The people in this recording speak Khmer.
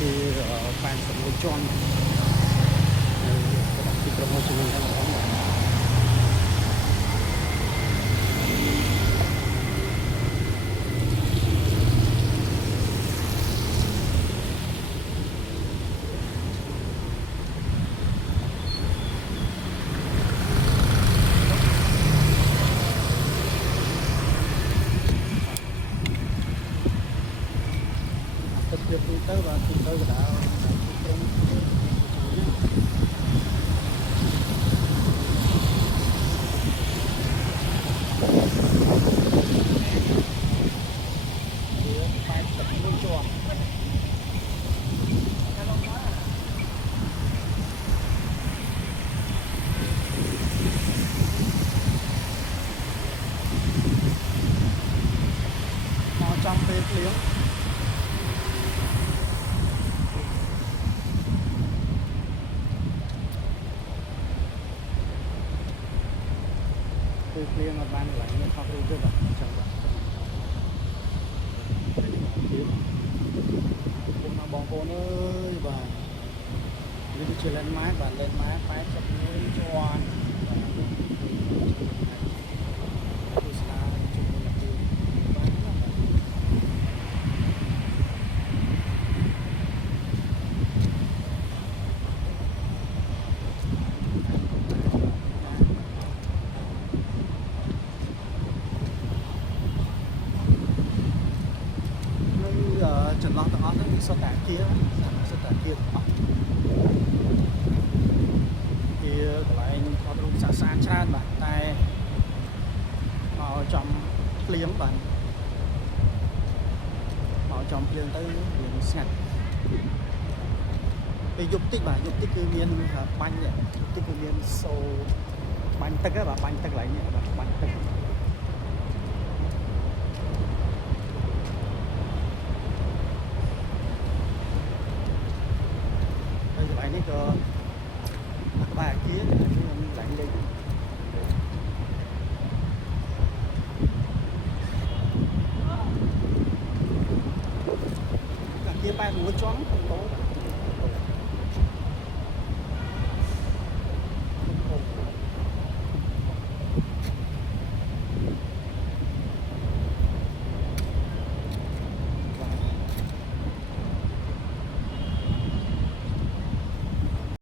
thì bạn sẽ mua tròn thì promotion mình đang có tất nhiên tới và tới đã trongពេលភ្លៀងពេលភ្លៀងអត់បានកន្លែងមានថតរូបទេបាទចឹងបាទបងប្អូនអើយបាទនេះគឺជា landmark បាទ landmark 81ជាន់ទស្សនាជុំវិញទីបាទចន្លោះទាំងអស់ហ្នឹងគឺសុទ្ធតែគាទាំងអស់គាកន្លែងថតរូបសាសាច្រើនបាទតែមកចំភ្លៀងបាទមកចំភ្លៀងទៅវាស្ងាត់ពេលយប់តិចបាទយប់តិចគឺមានបាញ់តិចគឺមានសូបាញ់ទឹកហ្នឹងបាទបាញ់ទឹកកន្លែងនេះបាទបាញ់ទឹកនេះក៏ក្បែរអាគារខ្ញុំឡាញ់លេងអាគារបែបមួយជាន់ទៅ